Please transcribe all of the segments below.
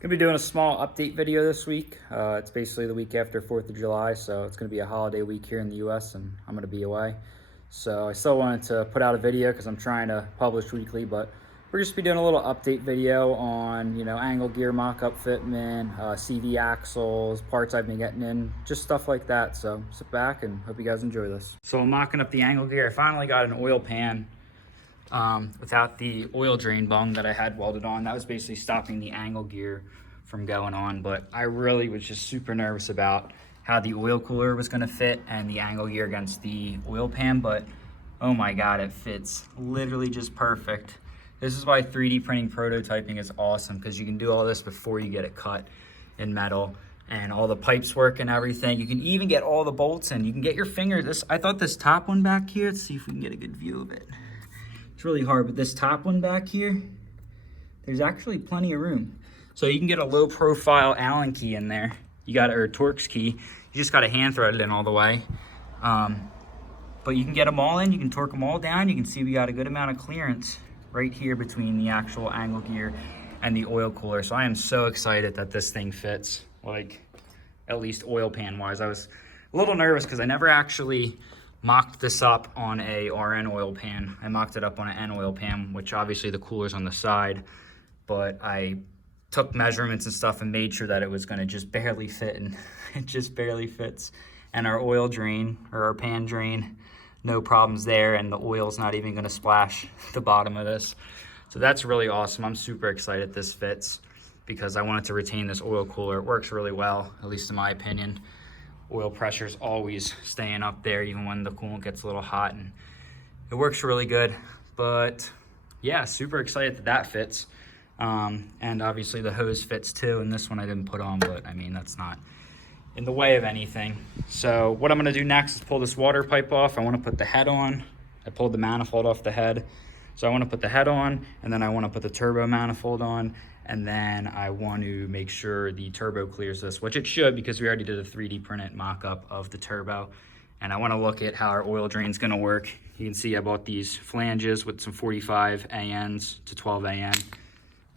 Gonna be doing a small update video this week. It's basically the week after 4th of July, so it's gonna be a holiday week here in the US and I'm gonna be away. So I still wanted to put out a video because I'm trying to publish weekly, but we're just be doing a little update video on, angle gear mock-up fitment, CV axles, parts I've been getting in, just stuff like that. So sit back and hope you guys enjoy this. So I'm mocking up the angle gear. I finally got an oil pan without the oil drain bung that I had welded on. That was basically stopping the angle gear from going on, but I really was just super nervous about how the oil cooler was going to fit and the angle gear against the oil pan, but oh my god, it fits literally just perfect. This is why 3D printing prototyping is awesome, because you can do all this before you get it cut in metal, and all the pipes work and everything. You can even get all the bolts in. You can get your finger. I thought this top one back here, let's see if we can get a good view of it. It's really hard, but this top one back here, there's actually plenty of room. So you can get a low profile Allen key in there. Or a Torx key. You just got to hand thread it in all the way. But you can get them all in, you can torque them all down. You can see we got a good amount of clearance right here between the actual angle gear and the oil cooler. So I am so excited that this thing fits, like at least oil pan wise. I was a little nervous because I never actually mocked this up on a RN oil pan. I mocked it up on an N oil pan, which obviously the cooler's on the side, but I took measurements and stuff and made sure that it was going to just barely fit, and it just barely fits. And our oil drain, or our pan drain, no problems there, and the oil's not even going to splash the bottom of this. So that's really awesome. I'm super excited this fits because I wanted to retain this oil cooler. It works really well, at least in my opinion. Oil pressure's always staying up there even when the coolant gets a little hot, and it works really good. But yeah, super excited that that fits. And obviously the hose fits too, and this one I didn't put on, but I mean, that's not in the way of anything. So what I'm gonna do next is pull this water pipe off. I wanna put the head on. I pulled the manifold off the head. So I wanna put the head on, and then I wanna put the turbo manifold on, and then I want to make sure the turbo clears this, which it should, because we already did a 3D printed mock-up of the turbo. And I want to look at how our oil drain is going to work. You can see I bought these flanges with some 45 ANs to 12 AN,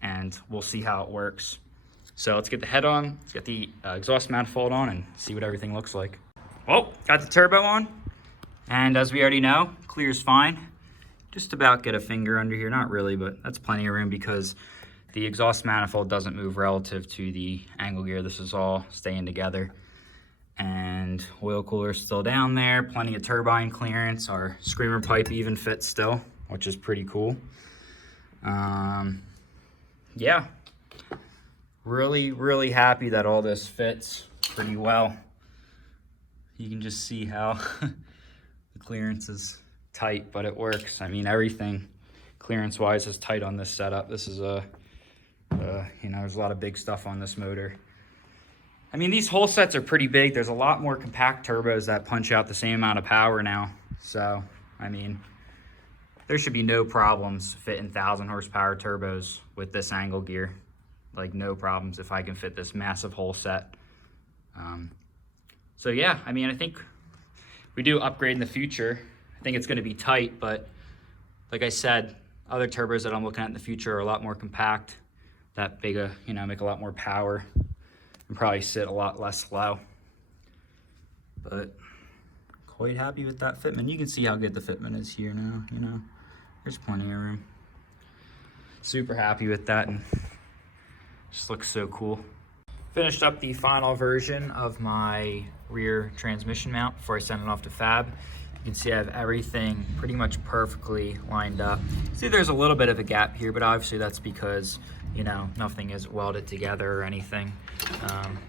and we'll see how it works. So let's get the head on, let's get the exhaust manifold on, and see what everything looks like. Oh, got the turbo on, and as we already know, clears fine. Just about get a finger under here, not really, but that's plenty of room because the exhaust manifold doesn't move relative to the angle gear. This is all staying together. And oil cooler still down there, plenty of turbine clearance. Our screamer pipe even fits still, which is pretty cool. Yeah, really happy that all this fits pretty well. You can just see how the clearance is tight, but it works. I mean, everything clearance-wise is tight on this setup. This is there's a lot of big stuff on this motor. I mean, these whole sets are pretty big. There's a lot more compact turbos that punch out the same amount of power now. So, I mean, there should be no problems fitting 1,000 horsepower turbos with this angle gear. Like, no problems if I can fit this massive whole set. So yeah, I mean, I think we do upgrade in the future. I think it's going to be tight, but like I said, other turbos that I'm looking at in the future are a lot more compact, that big, make a lot more power, and probably sit a lot less low. But quite happy with that fitment. You can see how good the fitment is here now, there's plenty of room. Super happy with that, and just looks so cool. Finished up the final version of my rear transmission mount before I send it off to fab. You can see I have everything pretty much perfectly lined up. See, there's a little bit of a gap here, but obviously that's because, nothing is welded together or anything.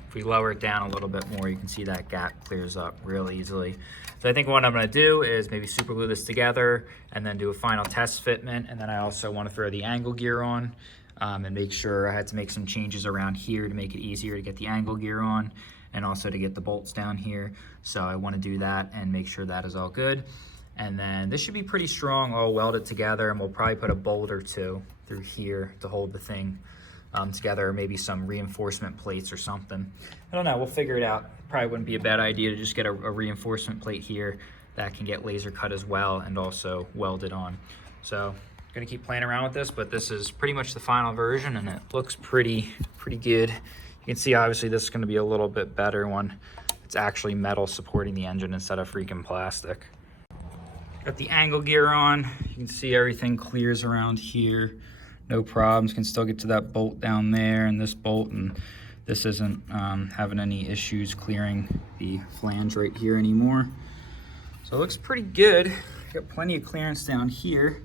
If we lower it down a little bit more, you can see that gap clears up real easily. So I think what I'm gonna do is maybe super glue this together and then do a final test fitment. And then I also wanna throw the angle gear on and make sure. I had to make some changes around here to make it easier to get the angle gear on, and also to get the bolts down here. So I want to do that and make sure that is all good. And then this should be pretty strong. I'll weld it together, and we'll probably put a bolt or two through here to hold the thing together, or maybe some reinforcement plates or something. I don't know, we'll figure it out. Probably wouldn't be a bad idea to just get a reinforcement plate here that can get laser cut as well and also welded on. So gonna keep playing around with this, but this is pretty much the final version and it looks pretty good. You can see obviously this is gonna be a little bit better when it's actually metal supporting the engine instead of freaking plastic. Got the angle gear on. You can see everything clears around here. No problems, can still get to that bolt down there and this bolt, and this isn't having any issues clearing the flange right here anymore. So it looks pretty good. Got plenty of clearance down here.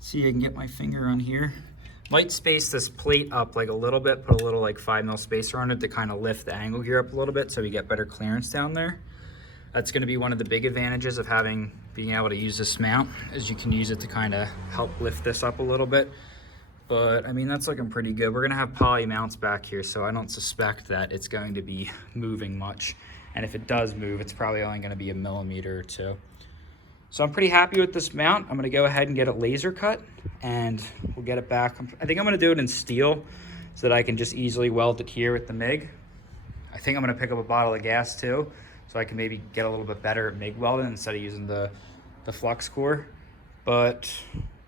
See, I can get my finger on here. Might space this plate up like a little bit, put a little like 5mm spacer on it to kind of lift the angle gear up a little bit so we get better clearance down there. That's going to be one of the big advantages of being able to use this mount, is you can use it to kind of help lift this up a little bit. But I mean, that's looking pretty good. We're going to have poly mounts back here, so I don't suspect that it's going to be moving much. And if it does move, it's probably only going to be a millimeter or two. So I'm pretty happy with this mount. I'm going to go ahead and get it laser cut and we'll get it back. I think I'm going to do it in steel so that I can just easily weld it here with the MIG. I think I'm going to pick up a bottle of gas too, so I can maybe get a little bit better at MIG welding instead of using the flux core. But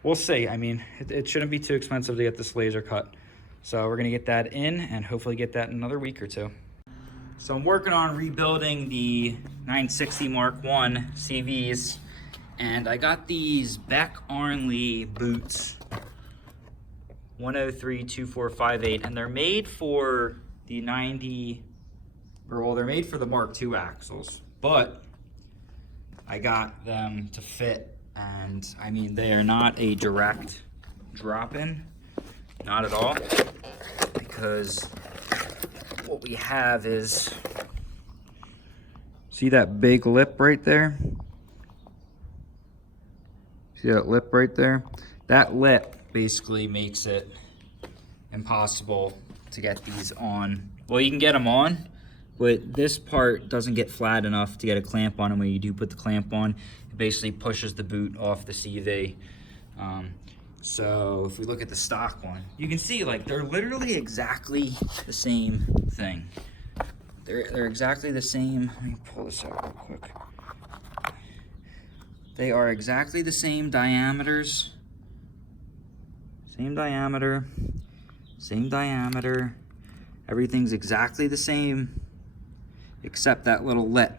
we'll see. I mean, it shouldn't be too expensive to get this laser cut. So we're going to get that in and hopefully get that in another week or two. So I'm working on rebuilding the 960 Mark I CVs. And I got these Beck Arnley boots, 103-2458, and they're made for the 90, or well, they're made for the Mark II axles, but I got them to fit, and I mean, they are not a direct drop-in, not at all, because what we have is, see that big lip right there? See that lip right there? That lip basically makes it impossible to get these on. Well, you can get them on, but this part doesn't get flat enough to get a clamp on, and when you do put the clamp on, it basically pushes the boot off the CV. So if we look at the stock one, you can see like they're literally exactly the same thing. They're exactly the same. Let me pull this out real quick. They are exactly the same diameters. Same diameter. Same diameter. Everything's exactly the same except that little lip.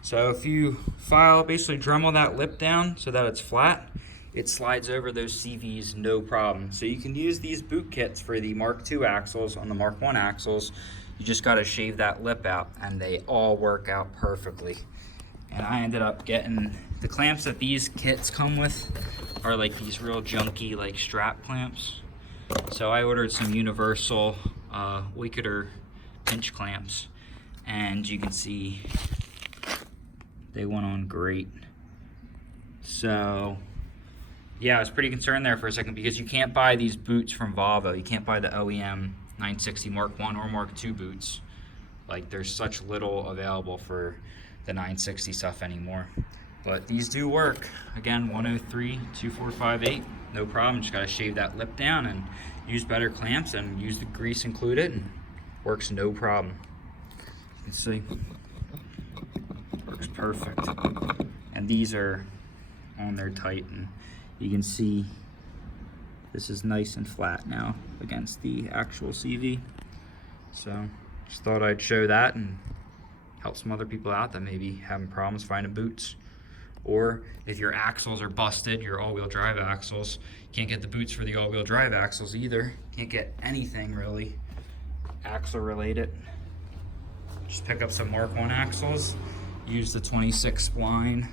So if you basically Dremel that lip down so that it's flat, it slides over those CVs no problem. So you can use these boot kits for the Mark II axles on the Mark I axles. You just gotta shave that lip out and they all work out perfectly. And I ended up getting the clamps that these kits come with are like these real junky like strap clamps. So I ordered some universal Weikeder pinch clamps, and you can see they went on great. So yeah, I was pretty concerned there for a second because you can't buy these boots from Volvo. You can't buy the OEM 960 Mark I or Mark II boots. Like there's such little available for the 960 stuff anymore. But these do work. Again, 103-2458, no problem. Just gotta shave that lip down and use better clamps and use the grease included, and works no problem. You can see, works perfect. And these are on there tight, and you can see this is nice and flat now against the actual CV. So just thought I'd show that and help some other people out that may be having problems finding boots. Or if your axles are busted, your all-wheel drive axles, can't get the boots for the all-wheel drive axles either. Can't get anything really axle related. Just pick up some Mark I axles, use the 26 spline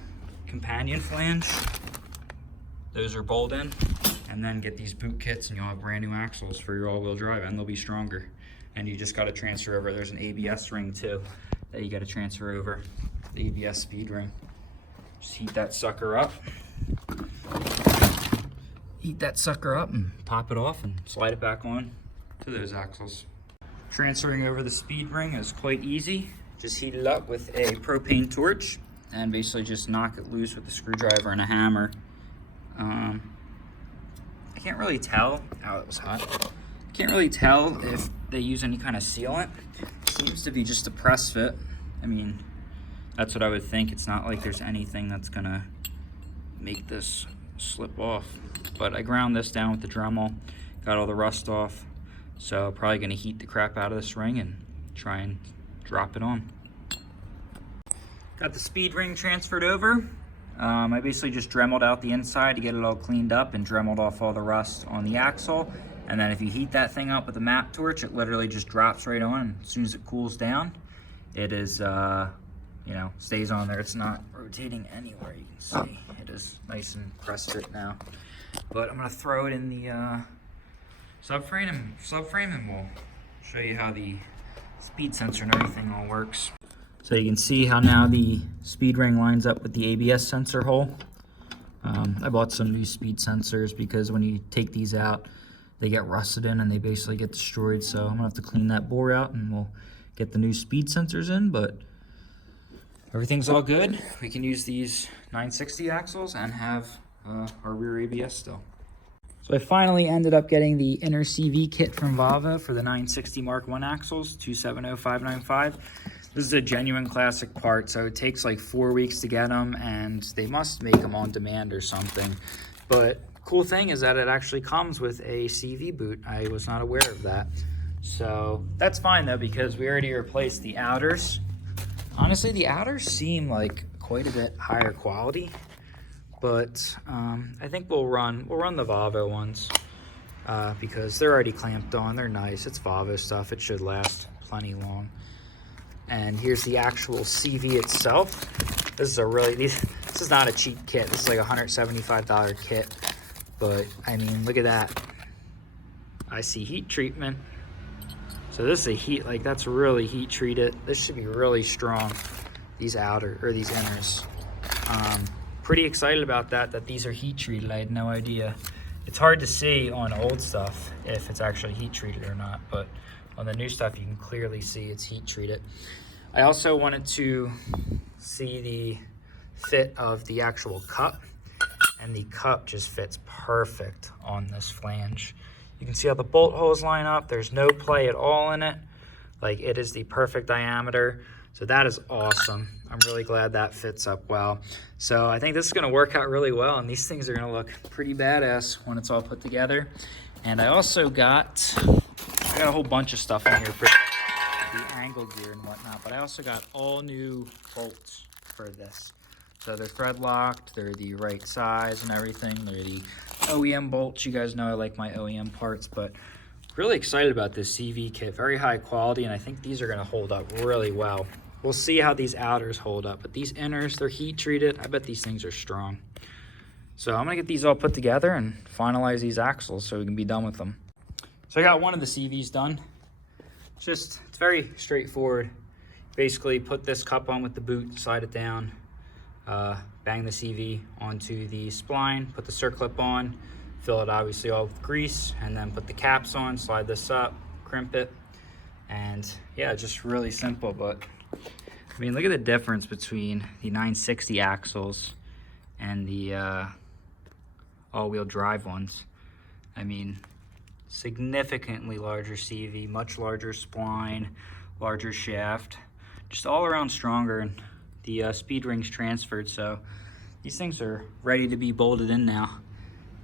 companion flange. Those are bolt in, and then get these boot kits and you'll have brand new axles for your all-wheel drive, and they'll be stronger. And you just gotta transfer over. There's an ABS ring too that you gotta transfer over, the ABS speed ring. Just heat that sucker up. Heat that sucker up and pop it off and slide it back on to those axles. Transferring over the speed ring is quite easy. Just heat it up with a propane torch and basically just knock it loose with a screwdriver and a hammer. I can't really tell. Oh, it was hot. Can't really tell if they use any kind of sealant. Seems to be just a press fit. I mean, that's what I would think. It's not like there's anything that's gonna make this slip off. But I ground this down with the Dremel, got all the rust off. So probably gonna heat the crap out of this ring and try and drop it on. Got the speed ring transferred over. I basically just Dremeled out the inside to get it all cleaned up and Dremeled off all the rust on the axle. And then if you heat that thing up with a map torch, it literally just drops right on. As soon as it cools down, it is, you know, stays on there. It's not rotating anywhere, you can see. It is nice and pressed right now. But I'm gonna throw it in the subframe and we'll show you how the speed sensor and everything all works. So you can see how now the speed ring lines up with the ABS sensor hole. I bought some new speed sensors because when you take these out, they get rusted in and they basically get destroyed. So I'm gonna have to clean that bore out and we'll get the new speed sensors in, but everything's all good. We can use these 960 axles and have our rear ABS still. So I finally ended up getting the inner CV kit from Volvo for the 960 Mark I axles, 270595. This is a genuine classic part, so it takes like 4 weeks to get them, and they must make them on demand or something. But cool thing is that it actually comes with a CV boot. I was not aware of that. So that's fine though, because we already replaced the outers. Honestly, the outers seem like quite a bit higher quality, but I think we'll run the Volvo ones because they're already clamped on. They're nice. It's Volvo stuff. It should last plenty long. And here's the actual CV itself. This is a really, this is not a cheap kit. This is like a $175 kit. But I mean, look at that. I see heat treatment. So this is a heat, like that's really heat treated. This should be really strong, these outer, or these inners. Pretty excited about that these are heat treated. I had no idea. It's hard to see on old stuff if it's actually heat treated or not, but on the new stuff, you can clearly see it's heat treated. I also wanted to see the fit of the actual cup, and the cup just fits perfect on this flange. You can see how the bolt holes line up. There's no play at all in it. Like, it is the perfect diameter. So that is awesome. I'm really glad that fits up well. So I think this is gonna work out really well, and these things are gonna look pretty badass when it's all put together. And I also got a whole bunch of stuff in here for the angle gear and whatnot, but I also got all new bolts for this. So they're thread locked, they're the right size and everything. They're the OEM bolts. You guys know I like my OEM parts, but really excited about this CV kit. Very high quality, and I think these are gonna hold up really well. We'll see how these outers hold up, but these inners, they're heat treated. I bet these things are strong. So I'm gonna get these all put together and finalize these axles so we can be done with them. So I got one of the CVs done. It's very straightforward. Basically put this cup on with the boot, slide it down, bang the CV onto the spline, put the circlip on, fill it obviously all with grease, and then put the caps on, slide this up, crimp it. And yeah, just really simple, but I mean, look at the difference between the 960 axles and the all-wheel drive ones. I mean, significantly larger CV, much larger spline, larger shaft, just all around stronger, and the speed ring's transferred, so these things are ready to be bolted in now.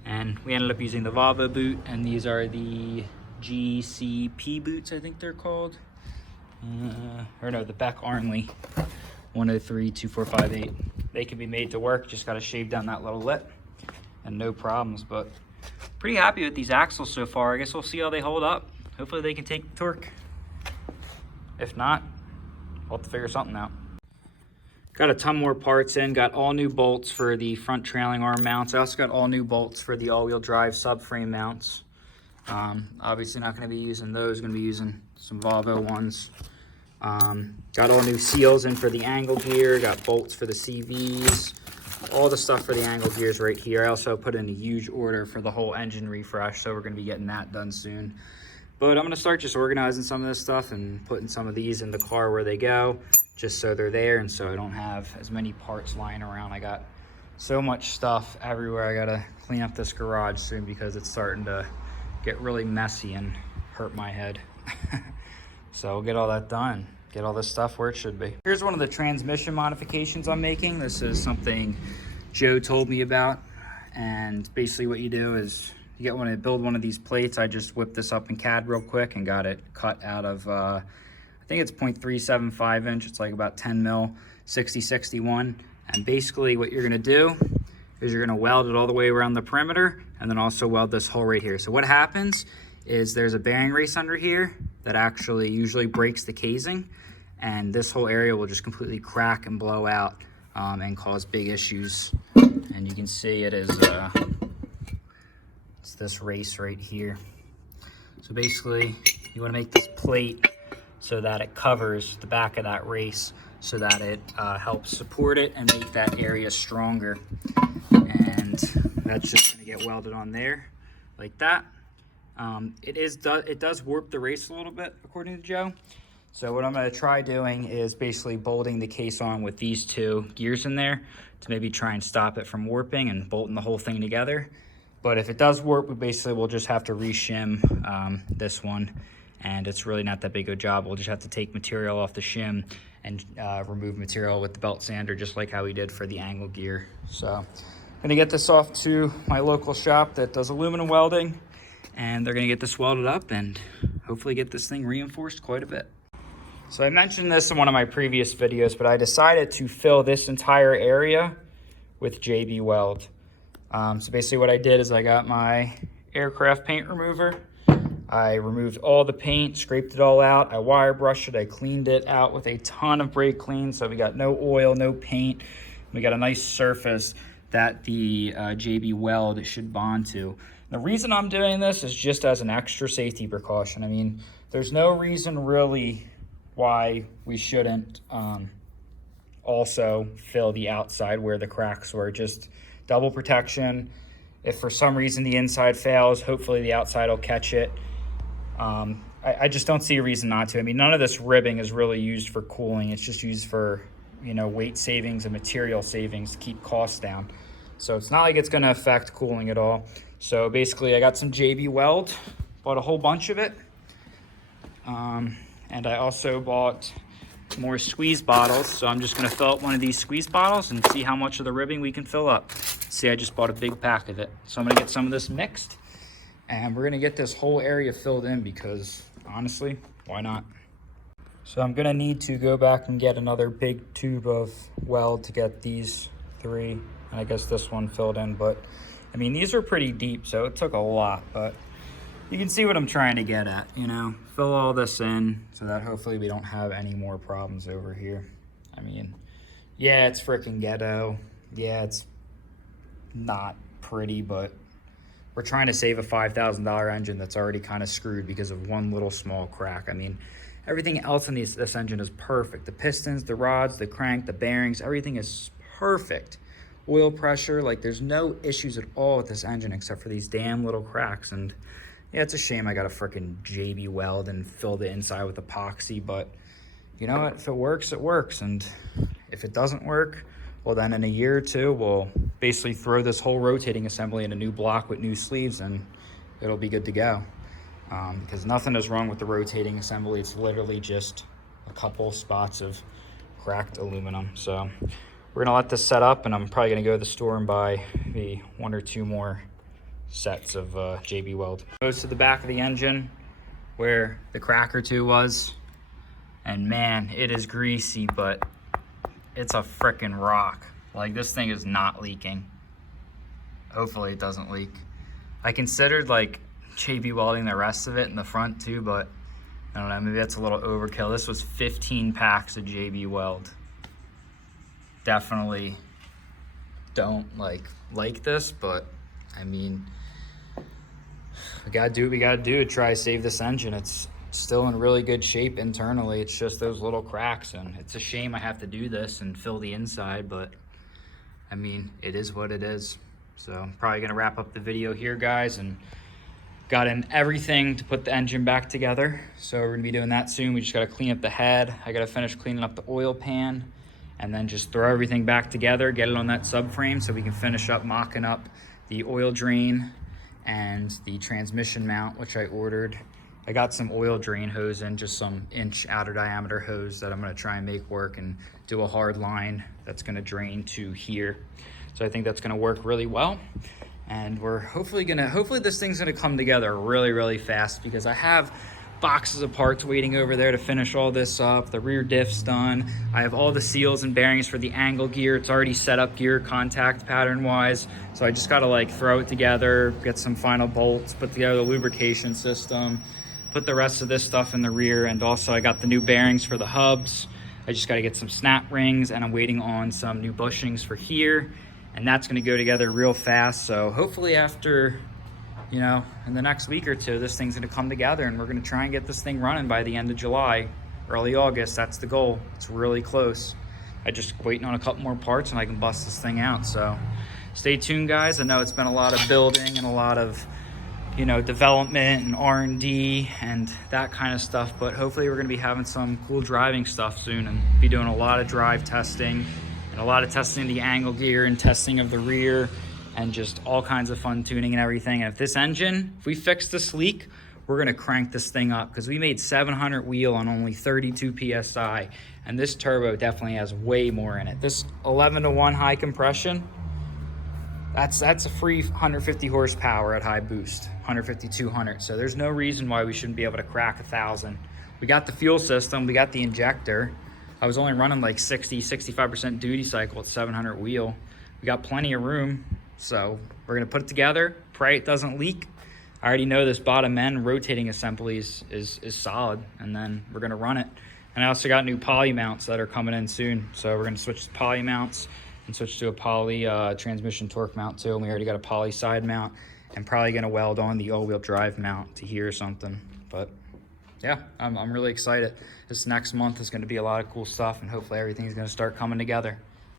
And we ended up using the Volvo boot, and these are the GCP boots, I think they're called. Or no, the Beck Arnley 103-2458. They can be made to work, just gotta shave down that little lip and no problems. But pretty happy with these axles so far. I guess we'll see how they hold up. Hopefully they can take the torque. If not, we'll have to figure something out. Got a ton more parts in, got all new bolts for the front trailing arm mounts. I also got all new bolts for the all-wheel drive subframe mounts. Obviously not gonna be using those, gonna be using some Volvo ones. Got all new seals in for the angle gear, got bolts for the CVs, all the stuff for the angle gears right here. I also put in a huge order for the whole engine refresh, so we're gonna be getting that done soon. But I'm gonna start just organizing some of this stuff and putting some of these in the car where they go, just so they're there and so I don't have as many parts lying around. I got so much stuff everywhere. I gotta clean up this garage soon because it's starting to get really messy and hurt my head. So we'll get all that done, get all this stuff where it should be. Here's one of the transmission modifications I'm making. This is something Joe told me about. And basically what you do is you get one to build one of these plates. I just whipped this up in CAD real quick and got it cut out of, I think it's 0.375 inch. It's like about 10 mil, 6061. And basically what you're gonna do is you're gonna weld it all the way around the perimeter and then also weld this hole right here. So what happens is there's a bearing race under here that actually usually breaks the casing, and this whole area will just completely crack and blow out and cause big issues. And you can see it is, it's this race right here. So basically you wanna make this plate so that it covers the back of that race so that it helps support it and make that area stronger. And that's just gonna get welded on there like that. It does warp the race a little bit, according to Joe. So what I'm gonna try doing is basically bolting the case on with these two gears in there to maybe try and stop it from warping and bolting the whole thing together. But if it does warp, we basically will just have to re-shim this one, and it's really not that big of a job. We'll just have to take material off the shim and remove material with the belt sander, just like how we did for the angle gear. So I'm gonna get this off to my local shop that does aluminum welding, and they're gonna get this welded up and hopefully get this thing reinforced quite a bit. So I mentioned this in one of my previous videos, but I decided to fill this entire area with JB Weld. So basically what I did is I got my aircraft paint remover. I removed all the paint, scraped it all out. I wire brushed it. I cleaned it out with a ton of brake clean. So we got no oil, no paint. We got a nice surface that the JB Weld should bond to. The reason I'm doing this is just as an extra safety precaution. I mean, there's no reason really why we shouldn't also fill the outside where the cracks were. Just double protection. If for some reason the inside fails, hopefully the outside will catch it. I just don't see a reason not to. I mean, none of this ribbing is really used for cooling. It's just used for, you know, weight savings and material savings to keep costs down. So it's not like it's going to affect cooling at all. So basically I got some JB Weld, bought a whole bunch of it. And I also bought more squeeze bottles. So I'm just gonna fill up one of these squeeze bottles and see how much of the ribbing we can fill up. See, I just bought a big pack of it. So I'm gonna get some of this mixed and we're gonna get this whole area filled in because honestly, why not? So I'm gonna need to go back and get another big tube of weld to get these three, and I guess this one filled in, but I mean, these are pretty deep, so it took a lot, but you can see what I'm trying to get at, you know, fill all this in so that hopefully we don't have any more problems over here. I mean, yeah, it's freaking ghetto. Yeah, it's not pretty, but we're trying to save a $5,000 engine that's already kind of screwed because of one little small crack. I mean, everything else in this engine is perfect. The pistons, the rods, the crank, the bearings, everything is perfect. Oil pressure, like there's no issues at all with this engine except for these damn little cracks. And yeah, it's a shame I got a freaking JB Weld and fill the inside with epoxy, but you know what? If it works, it works. And if it doesn't work, well then in a year or two, we'll basically throw this whole rotating assembly in a new block with new sleeves and it'll be good to go. Because nothing is wrong with the rotating assembly. It's literally just a couple spots of cracked aluminum. So we're gonna let this set up and I'm probably gonna go to the store and buy maybe one or two more sets of JB Weld. Goes to the back of the engine where the crack or two was, and man, it is greasy, but it's a frickin' rock. Like, this thing is not leaking. Hopefully it doesn't leak. I considered like JB welding the rest of it in the front too, but I don't know, maybe that's a little overkill. This was 15 packs of JB Weld. Definitely don't like this, but I mean, we gotta do what we gotta do to try to save this engine. It's still in really good shape internally. It's just those little cracks, and it's a shame I have to do this and fill the inside, but I mean, it is what it is. So I'm probably gonna wrap up the video here, guys, and got in everything to put the engine back together. So we're gonna be doing that soon. We just gotta clean up the head. I gotta finish cleaning up the oil pan and then just throw everything back together, get it on that subframe so we can finish up mocking up the oil drain and the transmission mount, which I ordered. I got some oil drain hose in, just some inch outer diameter hose that I'm gonna try and make work and do a hard line that's gonna drain to here. So I think that's gonna work really well. and hopefully this thing's gonna come together really, really fast, because I have boxes of parts waiting over there to finish all this up. The rear diff's done. I have all the seals and bearings for the angle gear. It's already set up gear contact pattern wise. So I just gotta like throw it together, get some final bolts, put together the lubrication system, put the rest of this stuff in the rear. And also I got the new bearings for the hubs. I just gotta get some snap rings, and I'm waiting on some new bushings for here. And that's gonna go together real fast. So hopefully after, you know, in the next week or two, this thing's gonna come together, and we're gonna try and get this thing running by the end of July, early August. That's the goal. It's really close. I just waiting on a couple more parts and I can bust this thing out. So stay tuned, guys. I know it's been a lot of building and a lot of, you know, development and R&D and that kind of stuff, but hopefully we're gonna be having some cool driving stuff soon, and be doing a lot of drive testing and a lot of testing of the angle gear and testing of the rear, and just all kinds of fun tuning and everything. And if we fix this leak, we're gonna crank this thing up, because we made 700 wheel on only 32 PSI, and this turbo definitely has way more in it. This 11-to-1 high compression, that's a free 150 horsepower at high boost, 150, 200. So there's no reason why we shouldn't be able to crack 1,000. We got the fuel system, we got the injector. I was only running like 65% duty cycle at 700 wheel. We got plenty of room. So we're gonna put it together, pray it doesn't leak. I already know this bottom end rotating assembly is solid, and then we're gonna run it. And I also got new poly mounts that are coming in soon. So we're gonna switch to poly mounts and switch to a poly transmission torque mount too. And we already got a poly side mount, and probably gonna weld on the all-wheel drive mount to here or something. But yeah, I'm really excited. This next month is gonna be a lot of cool stuff, and hopefully everything's gonna start coming together.